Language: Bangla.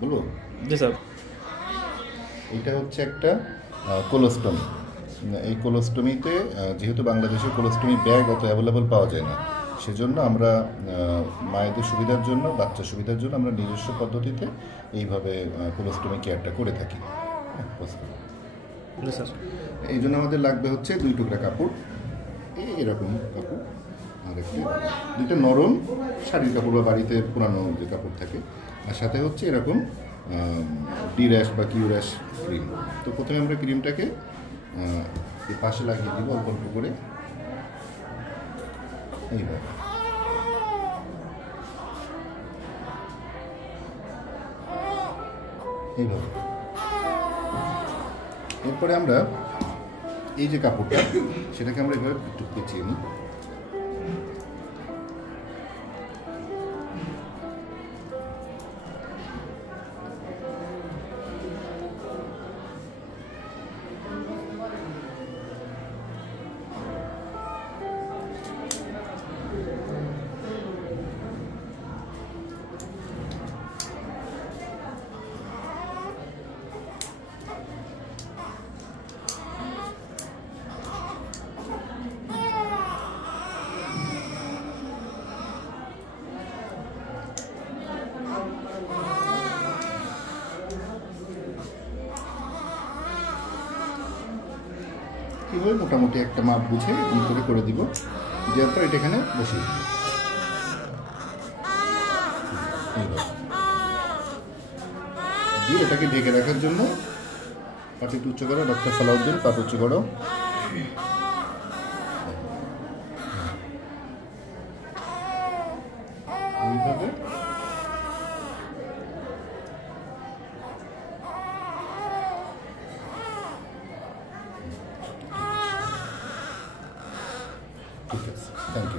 বলবো? জি স্যার। এটা হচ্ছে একটা কোলোস্টমি। এই কোলোস্টমিতে যেহেতু বাংলাদেশে কোলোস্টমি ব্যাগ অত অ্যাভেলেবল পাওয়া যায় না, সেজন্য আমরা মায়েদের সুবিধার জন্য, বাচ্চার সুবিধার জন্য আমরা নিজস্ব পদ্ধতিতে এইভাবে কোলোস্টমি কেয়ারটা করে থাকি। হ্যাঁ, জি স্যার। এই জন্য আমাদের লাগবে হচ্ছে 2 টুকরা কাপড়, এরকম কাপড়, আর একটা 2টা নরম শাড়ির কাপড় বা বাড়িতে পুরানো যে কাপড় থাকে, আর সাথে হচ্ছে এরকম ডি র্যাশ বা কিউ র্যাশ ক্রিম। তো প্রথমে আমরা ক্রিমটাকে এই পাশে লাগিয়ে দিব অল্প অল্প করে, এইভাবে। এইভাবে এরপরে আমরা এই যে কাপড়টা, সেটাকে আমরা এভাবে একটু পেঁচিয়ে নিই। কীভাবে মোটামুটি একটা মাপ বুঝে এরকম করে করে দিব, দেওয়ার পর এটা এখানে বসিয়ে দিব। দিয়ে এটাকে ঢেকে রাখার জন্য পাটি একটু উচ্চ করো, ডক্টর সালাউদ্দিন পাট উচ্চ করো। এইভাবে ঠিক আছে, থ্যাংক ইউ।